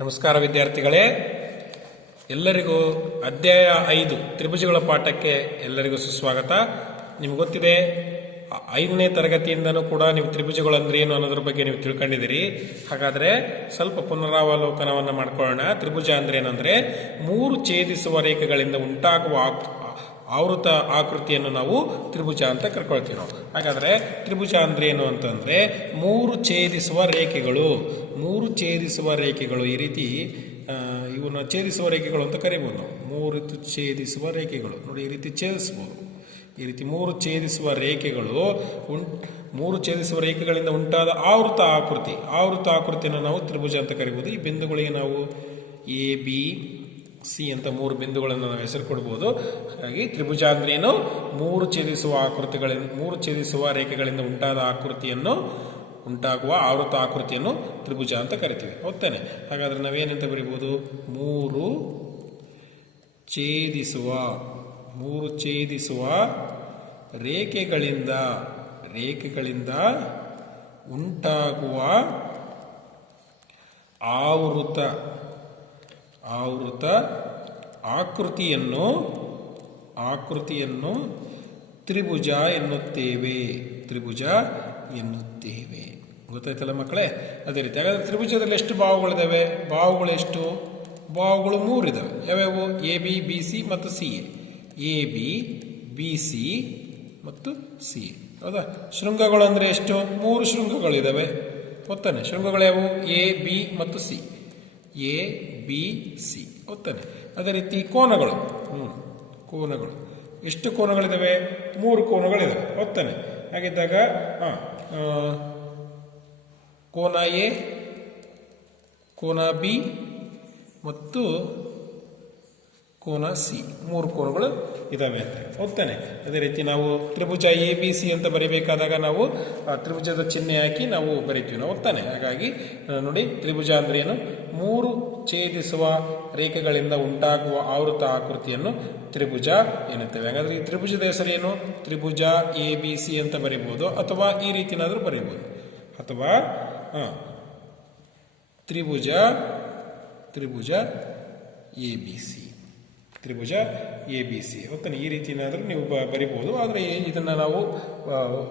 ನಮಸ್ಕಾರ ವಿದ್ಯಾರ್ಥಿಗಳೇ. ಎಲ್ಲರಿಗೂ ಅಧ್ಯಾಯ ಐದು ತ್ರಿಭುಜಗಳ ಪಾಠಕ್ಕೆ ಎಲ್ಲರಿಗೂ ಸುಸ್ವಾಗತ. ನಿಮ್ಗೆ ಗೊತ್ತಿದೆ ಐದನೇ ತರಗತಿಯಿಂದನೂ ಕೂಡ ನೀವು ತ್ರಿಭುಜಗಳು ಅಂದ್ರೆ ಏನು ಅನ್ನೋದ್ರ ಬಗ್ಗೆ ನೀವು ತಿಳ್ಕೊಂಡಿದ್ದೀರಿ. ಹಾಗಾದ್ರೆ ಸ್ವಲ್ಪ ಪುನರಾವಲೋಕನವನ್ನು ಮಾಡ್ಕೊಳ್ಳೋಣ. ತ್ರಿಭುಜ ಅಂದ್ರೆ ಮೂರು ಛೇದಿಸುವ ರೇಖೆಗಳಿಂದ ಉಂಟಾಗುವ ಆವೃತ ಆಕೃತಿಯನ್ನು ನಾವು ತ್ರಿಭುಜ ಅಂತ ಕರ್ಕೊಳ್ತೀವಿ ನಾವು. ಹಾಗಾದರೆ ತ್ರಿಭುಜ ಅಂದರೆ ಏನು ಅಂತಂದರೆ ಮೂರು ಛೇದಿಸುವ ರೇಖೆಗಳು. ಮೂರು ಛೇದಿಸುವ ರೇಖೆಗಳು ಈ ರೀತಿ ಇವನ್ನ ಛೇದಿಸುವ ರೇಖೆಗಳು ಅಂತ ಕರಿಬೋದು ನಾವು. ಮೂರು ಛೇದಿಸುವ ರೇಖೆಗಳು. ನೋಡಿ, ಈ ರೀತಿ ಛೇದಿಸ್ಬೋದು. ಈ ರೀತಿ ಮೂರು ಛೇದಿಸುವ ರೇಖೆಗಳು ಉಂ, ಮೂರು ಛೇದಿಸುವ ರೇಖೆಗಳಿಂದ ಉಂಟಾದ ಆವೃತ ಆಕೃತಿ. ಆವೃತ ಆಕೃತಿಯನ್ನು ನಾವು ತ್ರಿಭುಜ ಅಂತ ಕರಿಬೋದು. ಈ ಬಿಂದುಗಳಿಗೆ ನಾವು ಎ, ಬಿ ಸಿ ಅಂತ ಮೂರು ಬಿಂದುಗಳನ್ನು ನಾವು ಹೆಸರು ಕೊಡ್ಬೋದು. ಹಾಗಾಗಿ ತ್ರಿಭುಜ ಮೂರು ಛೇದಿಸುವ ಆಕೃತಿಗಳಿಂದ, ಮೂರು ಛೇದಿಸುವ ರೇಖೆಗಳಿಂದ ಉಂಟಾದ ಆಕೃತಿಯನ್ನು, ಉಂಟಾಗುವ ಆವೃತ ಆಕೃತಿಯನ್ನು ತ್ರಿಭುಜ ಅಂತ ಕರಿತೀವಿ. ಓದ್ತೇನೆ ಹಾಗಾದರೆ ನಾವೇನಂತ ಬರಿಬೋದು ಮೂರು ಛೇದಿಸುವ ಮೂರು ಛೇದಿಸುವ ರೇಖೆಗಳಿಂದ ರೇಖೆಗಳಿಂದ ಉಂಟಾಗುವ ಆವೃತ ಆವೃತ ಆಕೃತಿಯನ್ನು ಆಕೃತಿಯನ್ನು ತ್ರಿಭುಜ ಎನ್ನುತ್ತೇವೆ. ತ್ರಿಭುಜ ಎನ್ನುತ್ತೇವೆ. ಗೊತ್ತಾಯ್ತಲ್ಲ ಮಕ್ಕಳೇ? ಅದೇ ರೀತಿ. ಹಾಗಾದರೆ ತ್ರಿಭುಜದಲ್ಲಿ ಎಷ್ಟು ಬಾವುಗಳಿದ್ದಾವೆ ಬಾಹುಗಳು ಎಷ್ಟು ಬಾಹುಗಳು ಇದ್ದಾವೆ ಯಾವ್ಯಾವು? ಎ ಬಿ ಬಿ ಸಿ ಮತ್ತು C A B B C ಮತ್ತು ಸಿ ಹೌದಾ? ಶೃಂಗಗಳು ಅಂದರೆ ಎಷ್ಟು? ಮೂರು ಶೃಂಗಗಳಿದ್ದಾವೆ ಗೊತ್ತಾನೆ ಶೃಂಗಗಳು ಯಾವುವು ಎ ಬಿ ಮತ್ತು ಸಿ ಎ, ಬಿ, ಸಿ. ಗೊತ್ತಾನೆ ಅದೇ ರೀತಿ ಕೋನಗಳು. ಹ್ಞೂ ಕೋನಗಳು. ಎಷ್ಟು ಕೋನಗಳಿದಾವೆ? ಮೂರು ಕೋನಗಳಿದಾವೆ. ಗೊತ್ತಾನೆ ಹಾಗಿದ್ದಾಗ ಹಾಂ ಕೋನ ಎ, ಕೋನ ಬಿ, ಮತ್ತು ಕೋನ ಸಿ. ಮೂರು ಕೋನಗಳು ಇದ್ದಾವೆ ಅಂತ. ಹೋಗ್ತಾನೆ ಅದೇ ರೀತಿ ನಾವು ತ್ರಿಭುಜ ಎ, ಬಿ, ಸಿ ಅಂತ ಬರೀಬೇಕಾದಾಗ ನಾವು ತ್ರಿಭುಜದ ಚಿಹ್ನೆ ಹಾಕಿ ನಾವು ಬರಿತೀವಿ. ನಾವು ಹೋಗ್ತಾನೆ ಹಾಗಾಗಿ ನೋಡಿ, ತ್ರಿಭುಜ ಅಂದ್ರೆ ಏನು? ಮೂರು ಛೇದಿಸುವ ರೇಖೆಗಳಿಂದ ಉಂಟಾಗುವ ಆವೃತ ಆಕೃತಿಯನ್ನು ತ್ರಿಭುಜ ಎನ್ನುತ್ತೇವೆ. ಹಾಗಾದ್ರೆ ಈ ತ್ರಿಭುಜದ ಹೆಸರೇನು? ತ್ರಿಭುಜ ಎ ಬಿ ಸಿ ಅಂತ ಬರಿಬೋದು ಅಥವಾ ಈ ರೀತಿನಾದರೂ ಬರಿಬೋದು. ಅಥವಾ ತ್ರಿಭುಜ ತ್ರಿಭುಜ ಎ ಬಿ ಸಿ ತ್ರಿಭುಜ ಎ ಬಿ ಸಿ ಓಕೆ ಈ ರೀತಿನಾದರೂ ನೀವು ಬರೀಬಹುದು ಬರಿಬೋದು. ಆದರೆ ಇದನ್ನು ನಾವು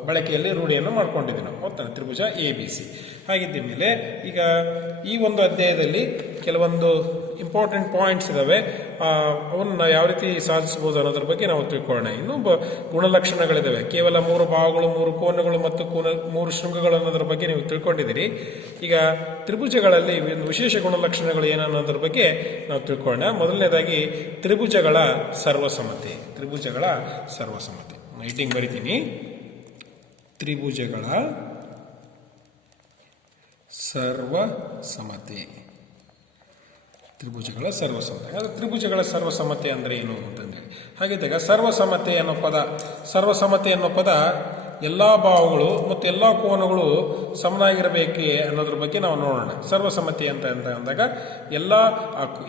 ಬಳಕೆಯಲ್ಲಿ ರೂಢಿಯನ್ನು ಮಾಡ್ಕೊಂಡಿದ್ದೀವಿ ನಾವು. ಓಕೆ ತ್ರಿಭುಜ ಎ ಬಿ ಸಿ ಹಾಗಿದ್ದ ಮೇಲೆ ಈಗ ಈ ಒಂದು ಅಧ್ಯಾಯದಲ್ಲಿ ಕೆಲವೊಂದು ಇಂಪಾರ್ಟೆಂಟ್ ಪಾಯಿಂಟ್ಸ್ ಇದ್ದಾವೆ ಅವನ್ನ ಯಾವ ರೀತಿ ಸಾಧಿಸಬಹುದು ಅನ್ನೋದ್ರ ಬಗ್ಗೆ ನಾವು ತಿಳ್ಕೊಳ್ಳೋಣ. ಇನ್ನು ಗುಣಲಕ್ಷಣಗಳಿದ್ದಾವೆ ಕೇವಲ ಮೂರು ಭಾವಗಳು ಮೂರು ಕೋನಗಳು ಮತ್ತು ಕೋನ, ಮೂರು ಶೃಂಗಗಳು ಅನ್ನೋದ್ರ ಬಗ್ಗೆ ನೀವು ತಿಳ್ಕೊಂಡಿದ್ದೀರಿ. ಈಗ ತ್ರಿಭುಜಗಳಲ್ಲಿ ಒಂದು ವಿಶೇಷ ಗುಣಲಕ್ಷಣಗಳು ಏನನ್ನೋದ್ರ ಬಗ್ಗೆ ನಾವು ತಿಳ್ಕೊಳ್ಳೋಣ. ಮೊದಲನೇದಾಗಿ ತ್ರಿಭುಜಗಳ ಸರ್ವಸಮ್ಮತಿ. ತ್ರಿಭುಜಗಳ ಸರ್ವಸಮ್ಮತಿ. ಮೈಟಿಂಗ್ ಬರಿತೀನಿ. ತ್ರಿಭುಜಗಳ ಸರ್ವಸಮತೆ. ತ್ರಿಭುಜಗಳ ಸರ್ವಸಮತೆ. ಹಾಗಾದ್ರೆ ತ್ರಿಭುಜಗಳ ಸರ್ವಸಮತೆ ಅಂದರೆ ಏನು ಅಂತಂದರೆ, ಹಾಗಿದ್ದಾಗ ಸರ್ವಸಮತೆ ಅನ್ನೋ ಪದ, ಸರ್ವಸಮತೆ ಅನ್ನೋ ಪದ ಎಲ್ಲ ಭಾವಗಳು ಮತ್ತು ಎಲ್ಲ ಕೋನಗಳು ಸಮನಾಗಿರಬೇಕೆ ಅನ್ನೋದ್ರ ಬಗ್ಗೆ ನಾವು ನೋಡೋಣ. ಸರ್ವಸಮತೆ ಅಂತ ಅಂತ ಅಂದಾಗ ಎಲ್ಲ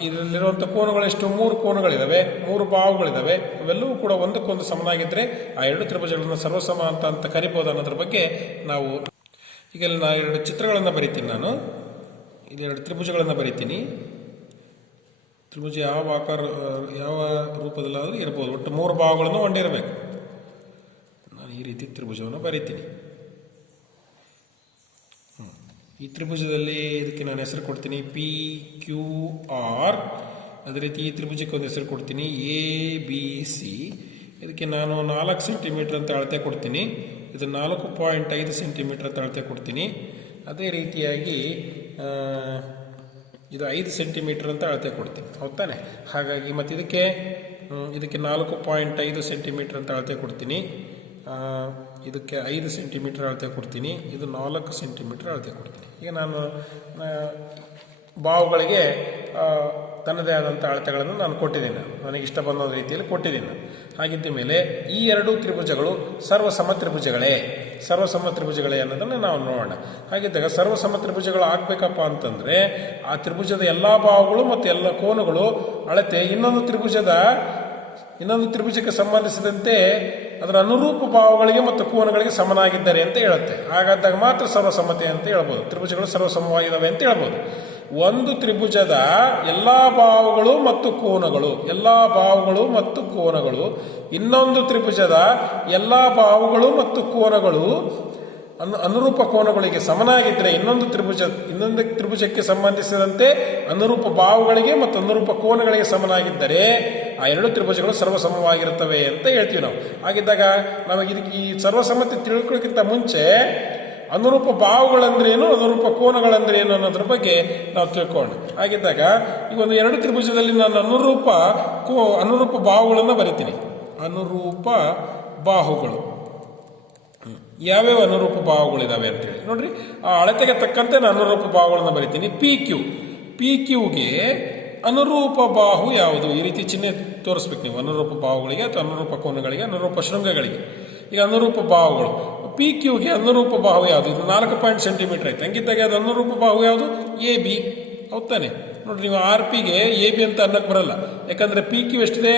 ಇದರಲ್ಲಿರುವಂಥ ಕೋನಗಳು ಎಷ್ಟು ಮೂರು ಕೋನಗಳಿದ್ದಾವೆ ಮೂರು ಭಾವಗಳಿದ್ದಾವೆ ಇವೆಲ್ಲವೂ ಕೂಡ ಒಂದಕ್ಕೊಂದು ಸಮನಾಗಿದ್ದರೆ ಆ ಎರಡು ತ್ರಿಭುಜಗಳನ್ನು ಸರ್ವಸಮ ಅಂತ ಅಂತ ಕರಿಬೋದು ಅನ್ನೋದ್ರ ಬಗ್ಗೆ ನಾವು ಈಗ ಇಲ್ಲಿ ನಾನು ಎರಡು ಚಿತ್ರಗಳನ್ನು ಬರಿತೀನಿ ನಾನು. ಇಲ್ಲಿ ಎರಡು ತ್ರಿಭುಜಗಳನ್ನು ಬರಿತೀನಿ. ತ್ರಿಭುಜ ಯಾವ ಆಕಾರ, ಯಾವ ರೂಪದಲ್ಲಾದರೂ ಇರ್ಬೋದು. ಒಟ್ಟು ಮೂರು ಭಾವಗಳನ್ನು ಹೊಂದಿರಬೇಕು. ನಾನು ಈ ರೀತಿ ತ್ರಿಭುಜವನ್ನು ಬರಿತೀನಿ. ಈ ತ್ರಿಭುಜದಲ್ಲಿ ಇದಕ್ಕೆ ನಾನು ಹೆಸರು ಕೊಡ್ತೀನಿ ಪಿ, ಕ್ಯೂ, ಆರ್. ಅದೇ ರೀತಿ ಈ ತ್ರಿಭುಜಕ್ಕೆ ಒಂದು ಹೆಸರು ಕೊಡ್ತೀನಿ ಎ, ಬಿ, ಸಿ. ಇದಕ್ಕೆ ನಾನು ನಾಲ್ಕು ಸೆಂಟಿಮೀಟರ್ ಅಂತ ಅಳತೆ ಕೊಡ್ತೀನಿ. ಇದು ನಾಲ್ಕು ಪಾಯಿಂಟ್ ಐದು ಸೆಂಟಿಮೀಟರ್ ಅಳತೆ ಕೊಡ್ತೀನಿ. ಅದೇ ರೀತಿಯಾಗಿ ಇದು ಐದು ಸೆಂಟಿಮೀಟರ್ ಅಂತ ಅಳತೆ ಕೊಡ್ತೀನಿ. ಹೌದಾನೆ ಹಾಗಾಗಿ ಮತ್ತು ಇದಕ್ಕೆ ಇದಕ್ಕೆ ನಾಲ್ಕು ಪಾಯಿಂಟ್ ಐದು ಸೆಂಟಿಮೀಟರ್ ಅಂತ ಅಳತೆ ಕೊಡ್ತೀನಿ. ಇದಕ್ಕೆ ಐದು ಸೆಂಟಿಮೀಟರ್ ಅಳತೆ ಕೊಡ್ತೀನಿ. ಇದು ನಾಲ್ಕು ಸೆಂಟಿಮೀಟರ್ ಅಳತೆ ಕೊಡ್ತೀನಿ. ಈಗ ನಾನು ಬಾವುಗಳಿಗೆ ತನ್ನದೇ ಆದಂಥ ಅಳತೆಗಳನ್ನು ನಾನು ಕೊಟ್ಟಿದ್ದೀನಿ. ನನಗೆ ಇಷ್ಟ ಬಂದ ರೀತಿಯಲ್ಲಿ ಕೊಟ್ಟಿದ್ದೀನಿ. ಹಾಗಿದ್ದ ಮೇಲೆ ಈ ಎರಡು ತ್ರಿಭುಜಗಳು ಸರ್ವಸಮ ತ್ರಿಭುಜಗಳೇ. ಸರ್ವಸಮ ತ್ರಿಭುಜಗಳೇ ಅನ್ನೋದನ್ನು ನಾವು ನೋಡೋಣ. ಹಾಗಿದ್ದಾಗ ಸರ್ವಸಮ ತ್ರಿಭುಜಗಳು ಆಗಬೇಕಪ್ಪ ಅಂತಂದರೆ ಆ ತ್ರಿಭುಜದ ಎಲ್ಲ ಭಾವಗಳು ಮತ್ತು ಎಲ್ಲ ಕೋನಗಳು ಅಳತೆ ಇನ್ನೊಂದು ತ್ರಿಭುಜದ ಇನ್ನೊಂದು ತ್ರಿಭುಜಕ್ಕೆ ಸಂಬಂಧಿಸಿದಂತೆ ಅದರ ಅನುರೂಪ ಭಾವಗಳಿಗೆ ಮತ್ತು ಕೋನಗಳಿಗೆ ಸಮನಾಗಿದ್ದಾರೆ ಅಂತ ಹೇಳುತ್ತೆ. ಹಾಗಾದಾಗ ಮಾತ್ರ ಸರ್ವಸಮ್ಮತೆ ಅಂತ ಹೇಳ್ಬೋದು. ತ್ರಿಭುಜಗಳು ಸರ್ವಸಮವಾಗಿದ್ದಾವೆ ಅಂತ ಹೇಳ್ಬೋದು. ಒಂದು ತ್ರಿಭುಜದ ಎಲ್ಲಾ ಭಾವಗಳು ಮತ್ತು ಕೋನಗಳು, ಎಲ್ಲಾ ಭಾವಗಳು ಮತ್ತು ಕೋನಗಳು, ಇನ್ನೊಂದು ತ್ರಿಭುಜದ ಎಲ್ಲಾ ಭಾವಗಳು ಮತ್ತು ಕೋನಗಳು ಅನು, ಅನುರೂಪ ಕೋನಗಳಿಗೆ ಸಮನಾಗಿದ್ದರೆ ಇನ್ನೊಂದು ತ್ರಿಭುಜ, ಇನ್ನೊಂದು ತ್ರಿಭುಜಕ್ಕೆ ಸಂಬಂಧಿಸಿದಂತೆ ಅನುರೂಪ ಭಾವಗಳಿಗೆ ಮತ್ತು ಅನುರೂಪ ಕೋನಗಳಿಗೆ ಸಮನಾಗಿದ್ದರೆ ಆ ಎರಡು ತ್ರಿಭುಜಗಳು ಸರ್ವಸಮವಾಗಿರುತ್ತವೆ ಅಂತ ಹೇಳ್ತೀವಿ ನಾವು. ಹಾಗಿದ್ದಾಗ ನಮಗೆ ಇದಕ್ಕೆ ಈ ಸರ್ವಸಮ್ಮತಿ ತಿಳ್ಕೊಳ್ಳೋಕ್ಕಿಂತ ಮುಂಚೆ ಅನುರೂಪ ಭಾವಗಳಂದ್ರೇನು, ಅನುರೂಪ ಕೋನಗಳಂದ್ರೇನು ಅನ್ನೋದ್ರ ಬಗ್ಗೆ ನಾವು ತಿಳ್ಕೊಳ್ಳೋಣ ಹಾಗಿದ್ದಾಗ ಈ ಒಂದು ಎರಡು ತ್ರಿಭುಜದಲ್ಲಿ ನಾನು ಅನುರೂಪ ಕೋ, ಅನುರೂಪ ಭಾವಗಳನ್ನು ಬರಿತೀನಿ. ಅನುರೂಪ ಬಾಹುಗಳು. ಯಾವ್ಯಾವ ಅನುರೂಪ ಭಾವಗಳಿದಾವೆ ಅಂತೇಳಿ. ನೋಡ್ರಿ, ಆ ಅಳತೆಗೆ ತಕ್ಕಂತೆ ನಾನು ಅನುರೂಪ ಭಾವಗಳನ್ನು ಬರಿತೀನಿ. ಪಿ ಕ್ಯೂ ಪಿ ಕ್ಯೂಗೆ ಅನುರೂಪ ಬಾಹು ಯಾವುದು? ಈ ರೀತಿ ಚಿಹ್ನೆ ತೋರಿಸ್ಬೇಕು ನೀವು. ಅನುರೂಪ ಭಾವಗಳಿಗೆ ಅಥವಾ ಅನುರೂಪ ಕೋನಗಳಿಗೆ, ಅನುರೂಪ ಶೃಂಗಗಳಿಗೆ. ಈಗ ಅನುರೂಪ ಬಾಹುಗಳು. ಪಿ ಕ್ಯೂಗೆ ಅನುರೂಪ ಬಾಹು ಯಾವುದು? ಇದು ನಾಲ್ಕು ಪಾಯಿಂಟ್ ಸೆಂಟಿಮೀಟರ್ ಐತೆ ಹಂಗಿದ್ದಾಗ ಅದು ಅನುರೂಪ ಬಾಹು ಯಾವುದು? ಎ ಬಿ ಹೌದಾನೆ ನೋಡ್ರಿ, ನೀವು ಆರ್ ಪಿಗೆ ಎ ಬಿ ಅಂತ ಅನ್ನಕ್ಕೆ ಬರಲ್ಲ. ಯಾಕಂದ್ರೆ ಪಿ ಕ್ಯೂ ಎಷ್ಟಿದೆ?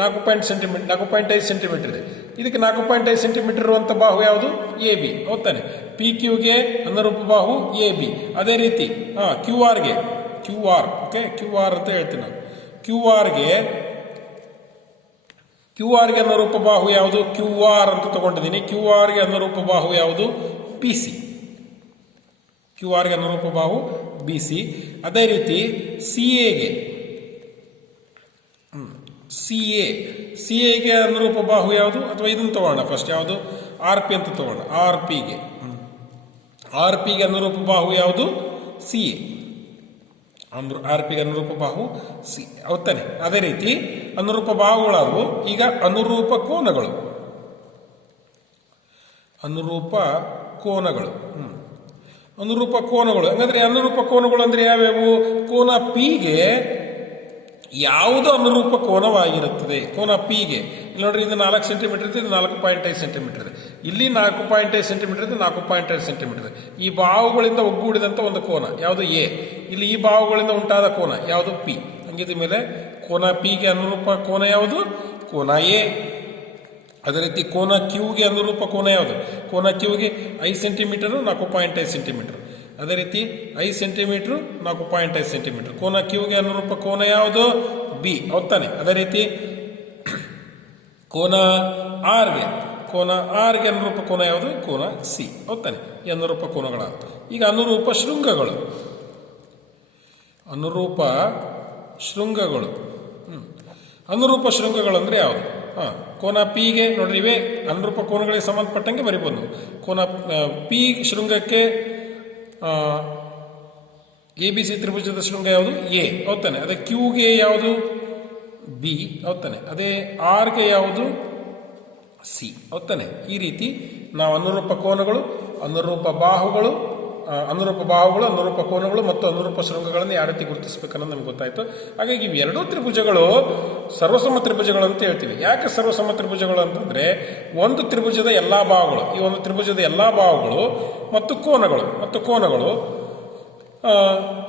ನಾಲ್ಕು ಪಾಯಿಂಟ್ ಸೆಂಟಿಮೀಟರ್ ನಾಲ್ಕು ಪಾಯಿಂಟ್ ಐದು ಸೆಂಟಿಮೀಟರ್ ಇದೆ. ಇದಕ್ಕೆ ನಾಲ್ಕು ಪಾಯಿಂಟ್ ಐದು ಸೆಂಟಿಮೀಟರ್ ಇರುವಂಥ ಬಾಹು ಯಾವುದು? ಎ ಬಿ ಹೌದಾನೆ ಪಿ ಕ್ಯೂಗೆ ಅನುರೂಪ ಬಾಹು ಎ ಬಿ ಅದೇ ರೀತಿ ಹಾಂ Q ಆರ್ಗೆ Q R okay Q R ಅಂತ ಹೇಳ್ತೀನಿ ನಾನು. ಕ್ಯೂ ಆರ್ಗೆ ಕ್ಯೂ ಆರ್ಗೆ ಅನುರೂಪ ಬಾಹು ಯಾವುದು? ಕ್ಯೂ ಆರ್ ಅಂತ ತಗೊಂಡಿದ್ದೀನಿ. ಕ್ಯೂ ಆರ್ಗೆ ಅನುರೂಪ ಬಾಹು ಯಾವುದು? ಪಿ ಸಿ ಕ್ಯೂ ಆರ್ಗೆ ಅನುರೂಪ ಬಾಹು ಬಿ ಸಿ ಅದೇ ರೀತಿ ಸಿ ಎಗೆ ಸಿ ಎ ಸಿ ಎಗೆ ಅನುರೂಪ ಬಾಹು ಯಾವುದು? ಅಥವಾ ಇದನ್ನು ತಗೋಣ ಫಸ್ಟ್ ಯಾವುದು? ಆರ್ ಪಿ ಅಂತ ತಗೋಣ. ಆರ್ ಪಿಗೆ ಆರ್ ಪಿಗೆ ಅನುರೂಪ ಬಾಹು ಯಾವುದು? ಸಿ ಎ ಅನು ಆರ್ ಪಿಗೆ ಅನುರೂಪ ಬಾಹು, ಸಿ, ಒತ್ತನೆ. ಅದೇ ರೀತಿ, ಅನುರೂಪ ಬಾಹುಗಳಾದವು, ಈಗ ಅನುರೂಪ ಕೋನಗಳು. ಅನುರೂಪ ಕೋನಗಳು. ಅನುರೂಪ ಕೋನಗಳು. ಹಂಗಂದ್ರೆ ಅನುರೂಪ ಕೋನಗಳು ಅಂದ್ರೆ ಯಾವ್ಯಾವು? ಕೋನ ಪಿಗೆ ಯಾವುದು ಅನುರೂಪ ಕೋನವಾಗಿರುತ್ತದೆ. ಕೋನ ಪಿಗೆ ನೋಡ್ರಿ, ಇದು ನಾಲ್ಕು ಸೆಂಟಿಮೀಟರ್ ಇದೆ, ಇದು ನಾಲ್ಕು ಪಾಯಿಂಟ್ ಐದು ಸೆಂಟಿಮೀಟರ್ ಇದೆ. ಇಲ್ಲಿ ನಾಲ್ಕು ಪಾಯಿಂಟ್ ಐದು ಸೆಂಟಿಮೀಟರ್ ಇದೆ, ನಾಲ್ಕು ಪಾಯಿಂಟ್ ಐದು ಸೆಂಟಿಮೀಟರ್ ಇದೆ. ಈ ಬಾವುಗಳಿಂದ ಒಗ್ಗೂಡಿದಂಥ ಒಂದು ಕೋನ, ಯಾವುದು ಎ? ಇಲ್ಲಿ ಈ ಬಾವುಗಳಿಂದ ಉಂಟಾದ ಕೋನ, ಯಾವುದು ಪಿ? ಹಂಗಿದ ಮೇಲೆ ಕೋನ ಪಿಗೆ ಅನುರೂಪ ಕೋನ ಯಾವುದು? ಕೋನ ಎ. ಅದೇ ರೀತಿ ಕೋನ ಕ್ಯೂಗೆ ಅನುರೂಪ ಕೋನ ಯಾವುದು? ಕೋನ ಕ್ಯೂಗೆ ಐದು ಸೆಂಟಿಮೀಟರು ನಾಲ್ಕು ಪಾಯಿಂಟ್ ಐದು ಸೆಂಟಿಮೀಟರ್ ಅದೇ ರೀತಿ ಐದು ಸೆಂಟಿಮೀಟ್ರು ನಾಲ್ಕು ಪಾಯಿಂಟ್ ಐದು ಸೆಂಟಿಮೀಟರ್ ಕೋನ ಕ್ಯೂಗೆ ಅನುರೂಪ ಕೋನ ಯಾವುದು? ಬಿ ಹೌದಾನೆ ಅದೇ ರೀತಿ ಕೋನ ಆರ್ಗೆ ಕೋನ ಆರ್ಗೆ ಅನುರೂಪ ಕೋನ ಯಾವುದು? ಕೋನ ಸಿ. ಹೌದಾನೆ ಈ ಅನುರೂಪ ಕೋನಗಳ ಈಗ ಅನುರೂಪ ಶೃಂಗಗಳು. ಅನುರೂಪ ಶೃಂಗಗಳು. ಅನುರೂಪ ಶೃಂಗಗಳು ಅಂದ್ರೆ ಯಾವುದು? ಹಾಂ. ಕೋನ ಪಿಗೆ ನೋಡ್ರಿ ಇವೆ ಅನುರೂಪ ಕೋನಗಳಿಗೆ ಸಂಬಂಧಪಟ್ಟಂಗೆ ಬರಿಬೋದು. ಕೋನ ಪಿ ಶೃಂಗಕ್ಕೆ ಎ ಬಿ ಸಿ ತ್ರಿಭುಜದ ಶೃಂಗ ಯಾವುದು? ಎ. ಹೌದಾನೆ ಅದೇ ಕ್ಯೂಗೆ ಯಾವುದು? ಬಿ ಹೌದಾನೆ ಅದೇ ಆರ್ಗೆ ಯಾವುದು? ಸಿ. ಹೌದಾನೆ ಈ ರೀತಿ ನಾವು ಅನುರೂಪ ಕೋನಗಳು, ಅನುರೂಪ ಬಾಹುಗಳು ಅನುರೂಪ ಬಾಹುಗಳು, ಅನುರೂಪ ಕೋನಗಳು ಮತ್ತು ಅನುರೂಪ ಶೃಂಗಗಳನ್ನು ಯಾವ ರೀತಿ ಗುರುತಿಸಬೇಕನ್ನೋದು ನಮ್ಗೆ ಗೊತ್ತಾಯಿತು. ಹಾಗಾಗಿ ಇವೆರಡೂ ತ್ರಿಭುಜಗಳು ಸರ್ವಸಮ ತ್ರಿಭುಜಗಳು ಅಂತ ಹೇಳ್ತೀವಿ. ಯಾಕೆ ಸರ್ವಸಮ ತ್ರಿಭುಜಗಳು ಅಂತಂದ್ರೆ ಒಂದು ತ್ರಿಭುಜದ ಎಲ್ಲಾ ಬಾಹುಗಳು, ಈ ಒಂದು ತ್ರಿಭುಜದ ಎಲ್ಲಾ ಬಾಹುಗಳು ಮತ್ತು ಕೋನಗಳು. ಮತ್ತು ಕೋನಗಳು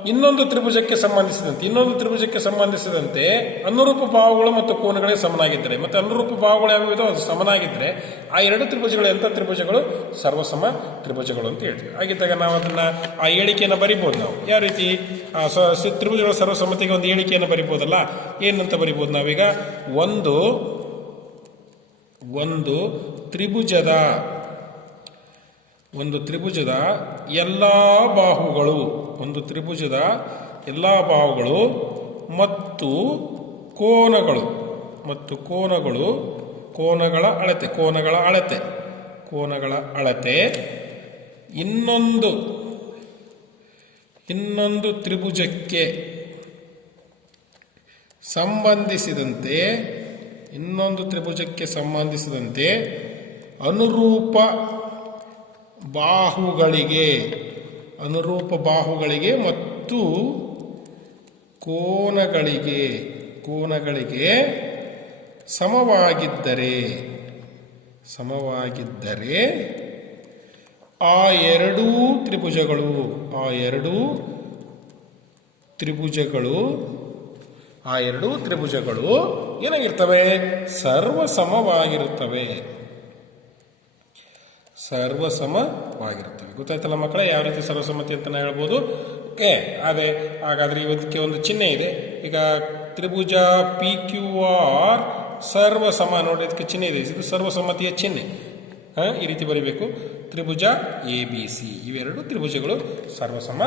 ಇನ್ನೊಂದು ತ್ರಿಭುಜಕ್ಕೆ ಸಂಬಂಧಿಸಿದಂತೆ, ಇನ್ನೊಂದು ತ್ರಿಭುಜಕ್ಕೆ ಸಂಬಂಧಿಸಿದಂತೆ ಅನುರೂಪ ಭಾವಗಳು ಮತ್ತು ಕೋನಗಳೇ ಸಮನಾಗಿದ್ದರೆ, ಮತ್ತು ಅನುರೂಪ ಭಾವಗಳು ಯಾವಿದೋ ಅದು ಸಮನಾಗಿದ್ದರೆ, ಆ ಎರಡು ತ್ರಿಭುಜಗಳು ಎಂಥ ತ್ರಿಭುಜಗಳು? ಸರ್ವಸಮ ತ್ರಿಭುಜಗಳು ಅಂತ ಹೇಳ್ತೀವಿ. ಹಾಗಿದ್ದಾಗ ನಾವು ಅದನ್ನು ಆ ಹೇಳಿಕೆಯನ್ನು ಬರಿಬೋದು ನಾವು. ಯಾವ ರೀತಿ? ತ್ರಿಭುಜಗಳ ಸರ್ವಸಮ್ಮತಿಗೆ ಒಂದು ಹೇಳಿಕೆಯನ್ನು ಬರಿಬೋದಲ್ಲ? ಏನಂತ ಬರಿಬೋದು ನಾವೀಗ? ಒಂದು ಒಂದು ತ್ರಿಭುಜದ ಒಂದು ತ್ರಿಭುಜದ ಎಲ್ಲ ಬಾಹುಗಳು, ಒಂದು ತ್ರಿಭುಜದ ಎಲ್ಲ ಬಾಹುಗಳು ಮತ್ತು ಕೋನಗಳು ಮತ್ತು ಕೋನಗಳು ಕೋನಗಳ ಅಳತೆ ಕೋನಗಳ ಅಳತೆ ಕೋನಗಳ ಅಳತೆ. ಇನ್ನೊಂದು ಇನ್ನೊಂದು ತ್ರಿಭುಜಕ್ಕೆ ಸಂಬಂಧಿಸಿದಂತೆ, ಇನ್ನೊಂದು ತ್ರಿಭುಜಕ್ಕೆ ಸಂಬಂಧಿಸಿದಂತೆ ಅನುರೂಪ ಬಾಹುಗಳಿಗೆ, ಅನುರೂಪ ಬಾಹುಗಳಿಗೆ ಮತ್ತು ಕೋನಗಳಿಗೆ ಕೋನಗಳಿಗೆ ಸಮವಾಗಿದ್ದರೆ ಸಮವಾಗಿದ್ದರೆ ಆ ಎರಡೂ ತ್ರಿಭುಜಗಳು, ಆ ಎರಡೂ ತ್ರಿಭುಜಗಳು, ಆ ಎರಡೂ ತ್ರಿಭುಜಗಳು ಏನಾಗಿರ್ತವೆ? ಸರ್ವಸಮವಾಗಿರುತ್ತವೆ. ಸರ್ವಸಮವಾಗಿರುತ್ತವೆ. ಗೊತ್ತಾಯ್ತಲ್ಲ ಮಕ್ಕಳೇ? ಯಾವ ರೀತಿ ಸರ್ವಸಮ್ಮತಿ ಅಂತ ಹೇಳ್ಬೋದು? ಓಕೆ, ಅದೇ, ಹಾಗಾದ್ರೆ ಇವತ್ತಿಗೆ ಒಂದು ಚಿಹ್ನೆ ಇದೆ. ಈಗ ತ್ರಿಭುಜ ಪಿ ಕ್ಯೂ ಆರ್ ಸರ್ವಸಮ ನೋಡಿ ಇದಕ್ಕೆ ಚಿಹ್ನೆ ಇದೆ. ಇದು ಸರ್ವಸಮ್ಮತಿಯ ಚಿಹ್ನೆ. ಈ ರೀತಿ ಬರೀಬೇಕು. ತ್ರಿಭುಜ ಎ ಬಿ ಸಿ ಇವೆರಡು ತ್ರಿಭುಜಗಳು ಸರ್ವಸಮ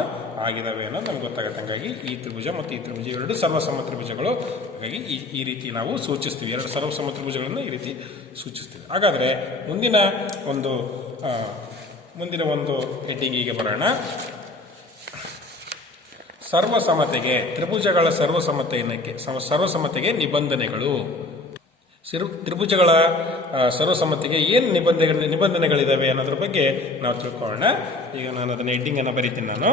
ಆಗಿದಾವೆ ಅನ್ನೋದು ನಮ್ಗೆ ಗೊತ್ತಾಗುತ್ತೆ. ಹಂಗಾಗಿ ಈ ತ್ರಿಭುಜ ಮತ್ತು ಈ ತ್ರಿಭುಜ ಎರಡು ಸರ್ವಸಮ ತ್ರಿಭುಜಗಳು. ಹಾಗಾಗಿ ಈ ಈ ರೀತಿ ನಾವು ಸೂಚಿಸ್ತೀವಿ. ಎರಡು ಸರ್ವಸಮ ತ್ರಿಭುಜಗಳನ್ನು ಈ ರೀತಿ ಸೂಚಿಸ್ತೀವಿ. ಹಾಗಾದರೆ ಮುಂದಿನ ಒಂದು ಮುಂದಿನ ಒಂದು ಹೆಡ್ಡಿಂಗಿಗೆ ಬರೋಣ. ಸರ್ವಸಮತೆಗೆ, ತ್ರಿಭುಜಗಳ ಸರ್ವಸಮತೆಯನ್ನಕ್ಕೆ ಸರ್ವಸಮ್ಮತೆಗೆ ಸರ್ವಸಮತೆಗೆ ನಿಬಂಧನೆಗಳು. ಸಿರು ತ್ರಿಭುಜಗಳ ಸರ್ವಸಮ್ಮತಿಗೆ ಏನು ನಿಬಂಧನೆ ನಿಬಂಧನೆಗಳಿದ್ದಾವೆ ಅನ್ನೋದ್ರ ಬಗ್ಗೆ ನಾವು ತಿಳ್ಕೊಳ್ಳೋಣ. ಈಗ ನಾನು ಅದನ್ನು ಹೆಡ್ಡಿಂಗ್ ಅನ್ನು ಬರಿತೀನಿ ನಾನು.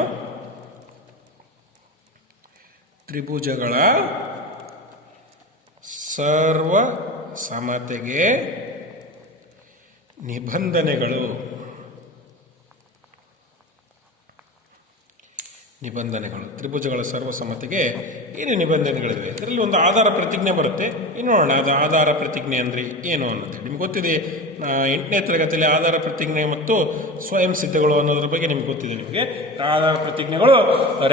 ತ್ರಿಭುಜಗಳ ಸರ್ವ ಸಮತೆಗೆ ನಿಬಂಧನೆಗಳು. ನಿಬಂಧನೆಗಳು. ತ್ರಿಭುಜಗಳ ಸರ್ವಸಮ್ಮತಿಗೆ ಏನು ನಿಬಂಧನೆಗಳಿವೆ ಅದರಲ್ಲಿ ಒಂದು ಆಧಾರ ಪ್ರತಿಜ್ಞೆ ಬರುತ್ತೆ. ಇನ್ನು ನೋಡೋಣ, ಅದು ಆಧಾರ ಪ್ರತಿಜ್ಞೆ ಅಂದರೆ ಏನು ಅನ್ನೋದು. ನಿಮ್ಗೆ ಗೊತ್ತಿದೆ ಎಂಟನೇ ತರಗತಿಯಲ್ಲಿ ಆಧಾರ ಪ್ರತಿಜ್ಞೆ ಮತ್ತು ಸ್ವಯಂ ಸಿದ್ಧಗಳು ಅನ್ನೋದ್ರ ಬಗ್ಗೆ ನಿಮ್ಗೆ ಗೊತ್ತಿದೆ ನಿಮಗೆ. ಆಧಾರ ಪ್ರತಿಜ್ಞೆಗಳು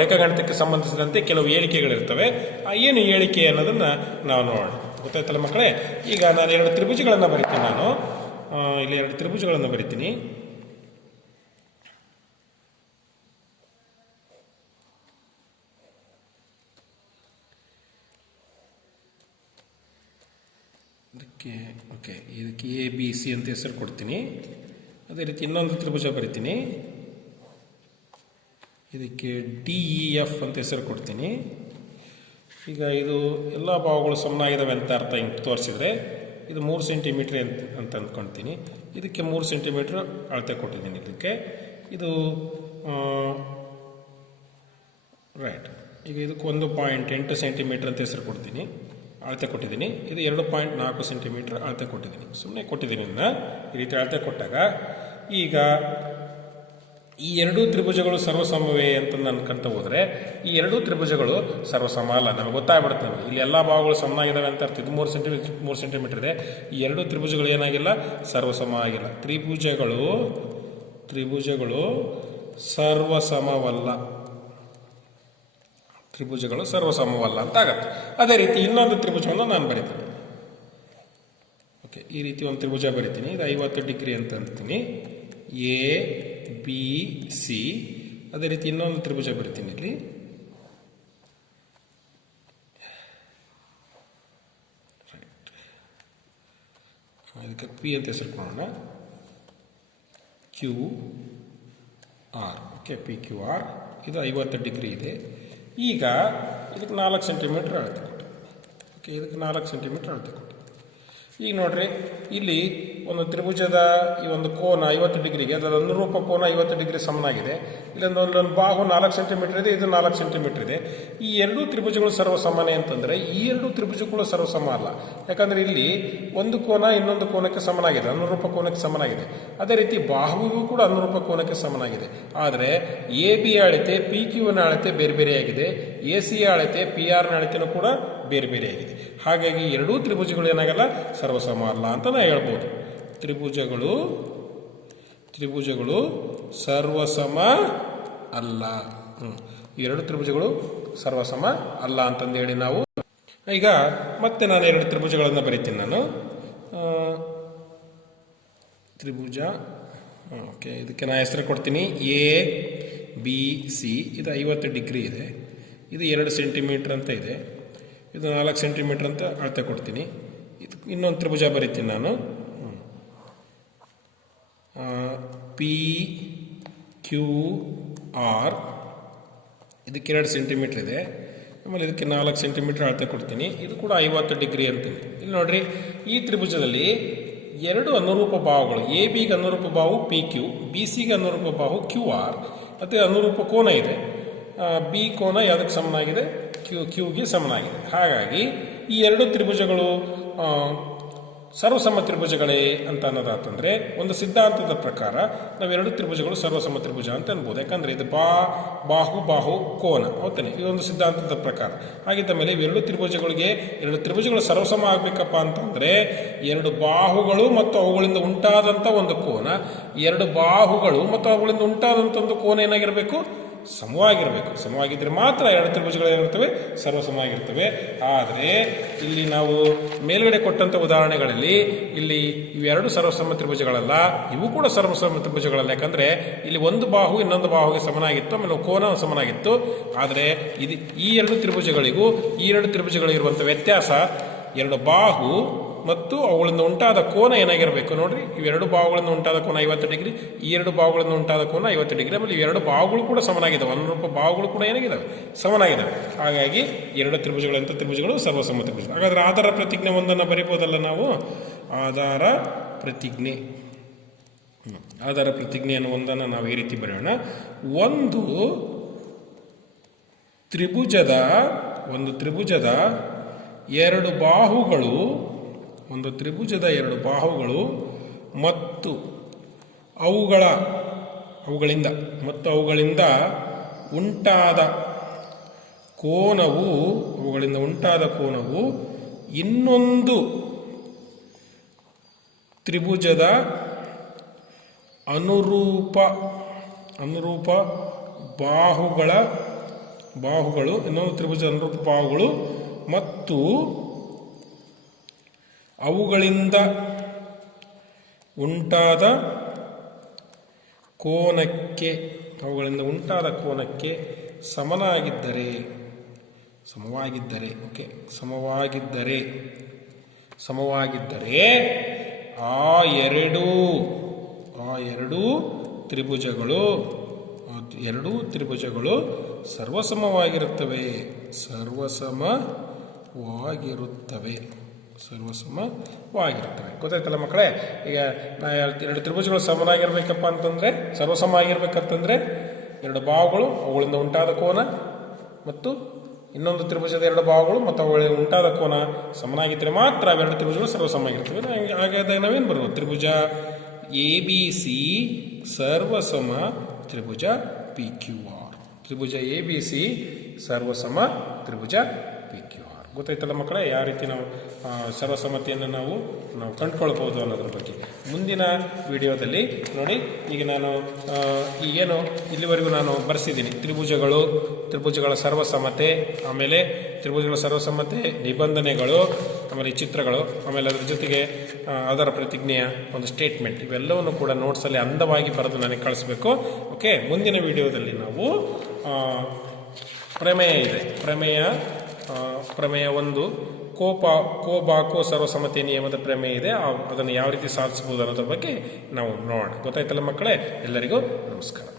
ರೇಖಾಗಣಿತಕ್ಕೆ ಸಂಬಂಧಿಸಿದಂತೆ ಕೆಲವು ಹೇಳಿಕೆಗಳಿರ್ತವೆ. ಆ ಏನು ಹೇಳಿಕೆ ಅನ್ನೋದನ್ನು ನಾವು ನೋಡೋಣ. ಗೊತ್ತಾಯ್ತಲ್ಲ ಮಕ್ಕಳೇ? ಈಗ ನಾನು ಎರಡು ತ್ರಿಭುಜಗಳನ್ನು ಬರಿತೀನಿ ನಾನು. ಇಲ್ಲಿ ಎರಡು ತ್ರಿಭುಜಗಳನ್ನು ಬರಿತೀನಿ ಇದಕ್ಕೆ ಓಕೆ, ಇದಕ್ಕೆ ಎ ಬಿ ಸಿ ಅಂತ ಹೆಸರು ಕೊಡ್ತೀನಿ. ಅದೇ ರೀತಿ ಇನ್ನೊಂದು ತ್ರಿಭುಜ ಬರಿತೀನಿ. ಇದಕ್ಕೆ ಡಿ ಇ ಎಫ್ ಅಂತ ಹೆಸರು ಕೊಡ್ತೀನಿ. ಈಗ ಇದು ಎಲ್ಲ ಭಾವಗಳು ಸಮನಾಗಿದ್ದಾವೆ ಅಂತ ಅರ್ಥ ಹಿಂಗೆ ತೋರಿಸಿದ್ರೆ, ಇದು ಮೂರು ಸೆಂಟಿಮೀಟ್ರ್ ಅಂತ ಅಂತ ಅಂದ್ಕೊಳ್ತೀನಿ ಇದಕ್ಕೆ ಮೂರು ಸೆಂಟಿಮೀಟ್ರ್ ಅಳತೆ ಕೊಟ್ಟಿದ್ದೀನಿ ಇದಕ್ಕೆ. ಇದು ರೈಟ್ ಈಗ ಇದಕ್ಕೆ ಒಂದು ಪಾಯಿಂಟ್ ಎಂಟು ಸೆಂಟಿಮೀಟ್ರ್ ಅಂತ ಹೆಸರು ಕೊಡ್ತೀನಿ. ಅಳತೆ ಕೊಟ್ಟಿದ್ದೀನಿ. ಇದು ಎರಡು ಪಾಯಿಂಟ್ ನಾಲ್ಕು ಸೆಂಟಿಮೀಟ್ರ್ ಅಳತೆ ಕೊಟ್ಟಿದ್ದೀನಿ. ಸುಮ್ಮನೆ ಕೊಟ್ಟಿದ್ದೀನಿ ಈ ರೀತಿ ಅಳತೆ ಕೊಟ್ಟಾಗ ಈಗ ಈ ಎರಡೂ ತ್ರಿಭುಜಗಳು ಸರ್ವಸಮವೇ ಅಂತ ಅನ್ಕೊಂತ ಹೋದರೆ ಈ ಎರಡೂ ತ್ರಿಭುಜಗಳು ಸರ್ವಸಮ ಅಲ್ಲ. ನಮಗೆ ಗೊತ್ತಾಗ್ಬಿಡುತ್ತೆ ನಮಗೆ. ಇಲ್ಲಿ ಎಲ್ಲ ಭಾಗಗಳು ಸಮನಾಗಿದ್ದಾವೆ ಅಂತ ಅರ್ಥ. ಇದು ಮೂರು ಸೆಂಟಿಮೀಟರ್ ಮೂರು ಸೆಂಟಿಮೀಟರ್ ಇದೆ. ಈ ಎರಡೂ ತ್ರಿಭುಜಗಳು ಏನಾಗಿಲ್ಲ? ಸರ್ವಸಮ ಆಗಿಲ್ಲ. ತ್ರಿಭುಜಗಳು ತ್ರಿಭುಜಗಳು ಸರ್ವಸಮವಲ್ಲ. ತ್ರಿಭುಜಗಳು ಸರ್ವಸಮವಲ್ಲ ಅಂತ ಆಗತ್ತೆ. ಅದೇ ರೀತಿ ಇನ್ನೊಂದು ತ್ರಿಭುಜವನ್ನು ನಾನು ಬರಿತೀನಿ. ಓಕೆ, ಈ ರೀತಿ ಒಂದು ತ್ರಿಭುಜ ಬರಿತೀನಿ. ಇದು ಐವತ್ತು ಡಿಗ್ರಿ ಅಂತ ಅಂತೀನಿ. A, B, C. ಅದೇ ರೀತಿ ಇನ್ನೊಂದು ತ್ರಿಭುಜ ಬರಿತೀನಿ ಇಲ್ಲಿ. ಇದಕ್ಕೆ ಪಿ ಅಂತ ಹೆಸರು ಕೊಡೋಣ. Q, R. Okay, P, Q, R. ಇದು ಐವತ್ತು ಡಿಗ್ರಿ ಇದೆ. ಈಗ ಇದಕ್ಕೆ ನಾಲ್ಕು ಸೆಂಟಿಮೀಟ್ರ್ ಅಳತೆ ಓಕೆ ಇದಕ್ಕೆ ನಾಲ್ಕು ಸೆಂಟಿಮೀಟ್ರ್ ಅಳತೆ ಈಗ ನೋಡ್ರಿ ಇಲ್ಲಿ ಒಂದು ತ್ರಿಭುಜದ ಈ ಒಂದು ಕೋನ ಐವತ್ತು ಡಿಗ್ರಿಗೆ, ಅದರ ಅನುರೂಪ ಕೋನ ಐವತ್ತು ಡಿಗ್ರಿ ಸಮನಾಗಿದೆ. ಇಲ್ಲೊಂದು ಒಂದು ಬಾಹು ನಾಲ್ಕು ಸೆಂಟಿಮೀಟರ್ ಇದೆ, ಇದು ನಾಲ್ಕು ಸೆಂಟಿಮೀಟರ್ ಇದೆ. ಈ ಎರಡೂ ತ್ರಿಭುಜಗಳು ಸರ್ವಸಮಾನ ಅಂತಂದ್ರೆ, ಈ ಎರಡು ತ್ರಿಭುಜಗಳು ಸರ್ವಸಮ ಅಲ್ಲ. ಯಾಕಂದ್ರೆ ಇಲ್ಲಿ ಒಂದು ಕೋನ ಇನ್ನೊಂದು ಕೋನಕ್ಕೆ ಸಮನಾಗಿದೆ, ಅನುರೂಪ ಕೋನಕ್ಕೆ ಸಮನಾಗಿದೆ. ಅದೇ ರೀತಿ ಬಾಹುವಿಗೂ ಕೂಡ ಅನುರೂಪ ಕೋನಕ್ಕೆ ಸಮನಾಗಿದೆ. ಆದರೆ ಎ ಬಿ ಅಳತೆ ಪಿ ಕ್ಯೂನ ಅಳತೆ ಬೇರೆ ಬೇರೆಯಾಗಿದೆ ಎ ಸಿ ಅಳತೆ ಪಿ ಆರ್ನ ಅಳತೆನೂ ಕೂಡ ಬೇರೆ ಬೇರೆಯಾಗಿದೆ ಹಾಗಾಗಿ ಎರಡೂ ತ್ರಿಭುಜಗಳು ಏನಾಗಲ್ಲ, ಸರ್ವಸಮ ಅಲ್ಲ ಅಂತ ನಾ ಹೇಳ್ಬೋದು. ತ್ರಿಭುಜಗಳು ತ್ರಿಭುಜಗಳು ಸರ್ವಸಮ ಅಲ್ಲ. ಎರಡು ತ್ರಿಭುಜಗಳು ಸರ್ವಸಮ ಅಲ್ಲ ಅಂತಂದು ಹೇಳಿ ನಾವು. ಈಗ ಮತ್ತೆ ನಾನು ಎರಡು ತ್ರಿಭುಜಗಳನ್ನು ಬರಿತೀನಿ ನಾನು. ತ್ರಿಭುಜ ಓಕೆ. ಇದಕ್ಕೆ ನಾನು ಹೆಸರು ಕೊಡ್ತೀನಿ ಎ, ಬಿ, ಸಿ. ಇದು ಐವತ್ತು ಡಿಗ್ರಿ ಇದೆ. ಇದು ಎರಡು ಸೆಂಟಿಮೀಟ್ರ್ ಅಂತ ಇದೆ. ಇದು ನಾಲ್ಕು ಸೆಂಟಿಮೀಟ್ರ್ ಅಂತ ಅಳತೆ ಕೊಡ್ತೀನಿ. ಇದು ಇನ್ನೊಂದು ತ್ರಿಭುಜ ಬರಿತೀನಿ ನಾನು. ಪಿ ಕ್ಯೂ ಆರ್ ಇದಕ್ಕೆ ಎರಡು ಸೆಂಟಿಮೀಟ್ರ್ ಇದೆ. ಆಮೇಲೆ ಇದಕ್ಕೆ ನಾಲ್ಕು ಸೆಂಟಿಮೀಟ್ರ್ ಅಳತೆ ಕೊಡ್ತೀನಿ. ಇದು ಕೂಡ ಐವತ್ತು ಡಿಗ್ರಿ ಅಂತೀನಿ. ಇಲ್ಲಿ ನೋಡ್ರಿ, ಈ ತ್ರಿಭುಜದಲ್ಲಿ ಎರಡು ಅನುರೂಪ ಭಾವಗಳು ಎ ಬಿಗೆ ಅನುರೂಪ ಬಾಹು ಪಿ ಕ್ಯೂ ಬಿ ಸಿಗೆ ಅನುರೂಪ ಬಾಹು ಕ್ಯೂ ಆರ್ ಮತ್ತು ಅನುರೂಪ ಕೋನ ಇದೆ. ಬಿ ಕೋನ ಯಾವುದಕ್ಕೆ ಸಮನಾಗಿದೆ? ಕ್ಯೂ ಕ್ಯೂಗೆ ಸಮನಾಗಿದೆ. ಹಾಗಾಗಿ ಈ ಎರಡು ತ್ರಿಭುಜಗಳು ಸರ್ವಸಮ ತ್ರಿಭುಜಗಳೇ ಅಂತ ಅನ್ನೋದಾತಂದ್ರೆ ಒಂದು ಸಿದ್ಧಾಂತದ ಪ್ರಕಾರ ನಾವೆರಡು ತ್ರಿಭುಜಗಳು ಸರ್ವಸಮ ತ್ರಿಭುಜ ಅಂತ ಅನ್ಬೋದು. ಯಾಕಂದ್ರೆ ಇದು ಬಾ, ಬಾಹು ಬಾಹು, ಕೋನ ಓದ್ತಾನೆ ಇದೊಂದು ಸಿದ್ಧಾಂತದ ಪ್ರಕಾರ. ಹಾಗಿದ್ದ ಮೇಲೆ ಇವೆರಡು ತ್ರಿಭುಜಗಳಿಗೆ ಎರಡು ತ್ರಿಭುಜಗಳು ಸರ್ವಸಮ ಆಗ್ಬೇಕಪ್ಪ ಅಂತಂದ್ರೆ ಎರಡು ಬಾಹುಗಳು ಮತ್ತು ಅವುಗಳಿಂದ ಉಂಟಾದಂಥ ಒಂದು ಕೋನ, ಎರಡು ಬಾಹುಗಳು ಮತ್ತು ಅವುಗಳಿಂದ ಉಂಟಾದಂಥ ಒಂದು ಕೋನ ಏನಾಗಿರಬೇಕು? ಸಮವಾಗಿರಬೇಕು. ಸಮವಾಗಿದ್ದರೆ ಮಾತ್ರ ಎರಡು ತ್ರಿಭುಜಗಳು ಏನಿರ್ತವೆ ಸರ್ವಸಮವಾಗಿರ್ತವೆ ಆದರೆ, ಇಲ್ಲಿ ನಾವು ಮೇಲ್ಗಡೆ ಕೊಟ್ಟಂಥ ಉದಾಹರಣೆಗಳಲ್ಲಿ ಇಲ್ಲಿ ಇವೆರಡು ಸರ್ವಸಮ ತ್ರಿಭುಜಗಳಲ್ಲ, ಇವು ಕೂಡ ಸರ್ವಸಮ ತ್ರಿಭುಜಗಳಲ್ಲ. ಯಾಕಂದ್ರೆ, ಇಲ್ಲಿ ಒಂದು ಬಾಹು ಇನ್ನೊಂದು ಬಾಹುಗೆ ಸಮನಾಗಿತ್ತು, ಆಮೇಲೆ ಕೋನ ಸಮನಾಗಿತ್ತು. ಆದರೆ, ಇದು ಈ ಎರಡು ತ್ರಿಭುಜಗಳಿಗೂ ಈ ಎರಡು ತ್ರಿಭುಜಗಳಿರುವಂಥ ವ್ಯತ್ಯಾಸ, ಎರಡು ಬಾಹು ಮತ್ತು ಅವುಗಳಿಂದ ಉಂಟಾದ ಕೋನ ಏನಾಗಿರಬೇಕು ನೋಡ್ರಿ? ಇವೆರಡು ಬಾವುಗಳನ್ನು ಉಂಟಾದ ಕೋನ ಐವತ್ತು ಡಿಗ್ರಿ, ಈ ಎರಡು ಬಾವುಗಳನ್ನು ಉಂಟಾದ ಕೋನ ಐವತ್ತು ಡಿಗ್ರಿ. ಆಮೇಲೆ ಇವೆರಡು ಬಾವುಗಳು ಕೂಡ ಸಮನಾಗಿದ್ದಾವೆ. ಅನುರೂಪ ಬಾವುಗಳು ಕೂಡ ಏನಾಗಿದ್ದಾವೆ? ಸಮನಾಗಿದ್ದಾವೆ. ಹಾಗಾಗಿ ಎರಡು ತ್ರಿಭುಜಗಳಂತ ತ್ರಿಭುಜಗಳು ಸರ್ವಸಮ ತ್ರಿಭುಜ ಹಾಗಾದ್ರೆ ಆಧಾರ ಪ್ರತಿಜ್ಞೆ ಒಂದನ್ನು ಬರೀಬೋದಲ್ಲ ನಾವು? ಆಧಾರ ಪ್ರತಿಜ್ಞೆ. ಆಧಾರ ಪ್ರತಿಜ್ಞೆಯನ್ನು ಒಂದನ್ನು ನಾವು ಈ ರೀತಿ ಬರೆಯೋಣ. ಒಂದು ತ್ರಿಭುಜದ ಒಂದು ತ್ರಿಭುಜದ ಎರಡು ಬಾಹುಗಳು ಒಂದು ತ್ರಿಭುಜದ ಎರಡು ಬಾಹುಗಳು ಮತ್ತು ಅವುಗಳ, ಅವುಗಳಿಂದ ಮತ್ತು ಅವುಗಳಿಂದ ಉಂಟಾದ ಕೋನವು, ಅವುಗಳಿಂದ ಉಂಟಾದ ಕೋನವು ಇನ್ನೊಂದು ತ್ರಿಭುಜದ ಅನುರೂಪ ಅನುರೂಪ ಬಾಹುಗಳ, ಬಾಹುಗಳು, ಇನ್ನೊಂದು ತ್ರಿಭುಜ ಅನುರೂಪ ಬಾಹುಗಳು ಮತ್ತು ಅವುಗಳಿಂದ ಉಂಟಾದ ಕೋನಕ್ಕೆ, ಅವುಗಳಿಂದ ಉಂಟಾದ ಕೋನಕ್ಕೆ ಸಮನಾಗಿದ್ದರೆ, ಸಮವಾಗಿದ್ದರೆ, ಓಕೆ, ಸಮವಾಗಿದ್ದರೆ ಸಮವಾಗಿದ್ದರೆ ಆ ಎರಡೂ ಆ ಎರಡೂ ತ್ರಿಭುಜಗಳು ಎರಡೂ ತ್ರಿಭುಜಗಳು ಸರ್ವಸಮವಾಗಿರುತ್ತವೆ ಸರ್ವಸಮವಾಗಿರುತ್ತವೆ. ಸರ್ವಸಮವಾಗಿರುತ್ತವೆ ಗೊತ್ತಾಯ್ತಲ್ಲ ಮಕ್ಕಳೇ ಈಗ ನಾ ಎರಡು ತ್ರಿಭುಜಗಳು ಸಮನಾಗಿರ್ಬೇಕಪ್ಪ ಅಂತಂದ್ರೆ ಸರ್ವಸಮ ಆಗಿರ್ಬೇಕಂತಂದರೆ ಎರಡು ಭಾವಗಳು, ಅವುಗಳಿಂದ ಉಂಟಾದ ಕೋನ ಮತ್ತು ಇನ್ನೊಂದು ತ್ರಿಭುಜದ ಎರಡು ಭಾವಗಳು ಮತ್ತು ಅವುಗಳಿಂದ ಉಂಟಾದ ಕೋನ ಸಮನಾಗಿದ್ದರೆ ಮಾತ್ರ ಎರಡು ತ್ರಿಭುಜಗಳು ಸರ್ವಸಮ ಆಗಿರ್ತವೆ ಹಾಗಾದಾಗ ನಾವೇನು ಬರ್ಬೋದು ತ್ರಿಭುಜ ಎ ಬಿ ಸಿ ಸರ್ವಸಮ, ತ್ರಿಭುಜ ಪಿ ಕ್ಯೂ ಆರ್ ತ್ರಿಭುಜ ಎ ಬಿ ಸಿ ಸರ್ವಸಮ, ತ್ರಿಭುಜ ಪಿ ಕ್ಯೂ ಗೊತ್ತಾಯ್ತಲ್ಲ ಮಕ್ಕಳೇ, ಯಾವ ರೀತಿ ನಾವು ಸರ್ವಸಮ್ಮತಿಯನ್ನು ನಾವು ನಾವು ಕಂಡುಕೊಳ್ಬೋದು ಅನ್ನೋದ್ರ ಬಗ್ಗೆ. ಮುಂದಿನ ವಿಡಿಯೋದಲ್ಲಿ ನೋಡಿ, ಈಗ ನಾನು ಈ ಏನು ಇಲ್ಲಿವರೆಗೂ ನಾನು ಬರೆಸಿದ್ದೀನಿ. ತ್ರಿಭುಜಗಳು, ತ್ರಿಭುಜಗಳ ಸರ್ವಸಮ್ಮತೆ, ಆಮೇಲೆ ತ್ರಿಭುಜಗಳ ಸರ್ವಸಮ್ಮತೆ, ನಿಬಂಧನೆಗಳು, ಆಮೇಲೆ ಚಿತ್ರಗಳು, ಆಮೇಲೆ ಅದರ ಜೊತೆಗೆ ಅದರ ಪ್ರತಿಜ್ಞೆಯ ಒಂದು ಸ್ಟೇಟ್ಮೆಂಟ್ ಇವೆಲ್ಲವನ್ನು ಕೂಡ ನೋಟ್ಸಲ್ಲಿ ಅಂದವಾಗಿ ಬರೆದು ನನಗೆ ಕಳಿಸ್ಬೇಕು. ಓಕೆ ಮುಂದಿನ ವಿಡಿಯೋದಲ್ಲಿ ನಾವು ಪ್ರಮೇಯ ಇದೆ. ಪ್ರಮೇಯ ಪ್ರಮೇಯ ಒಂದು, ಕೋಪ ಕೋ ಬಾಕೋ ಸರ್ವಸಮ್ಮತಿ ನಿಯಮದ ಪ್ರಮೇಯ ಇದೆ. ಅದನ್ನು ಯಾವ ರೀತಿ ಸಾಧಿಸಬಹುದು ಅನ್ನೋದ್ರ ಬಗ್ಗೆ ನಾವು ನೋಡೋಣ. ಗೊತ್ತಾಯ್ತಲ್ಲ ಮಕ್ಕಳೇ? ಎಲ್ಲರಿಗೂ ನಮಸ್ಕಾರ.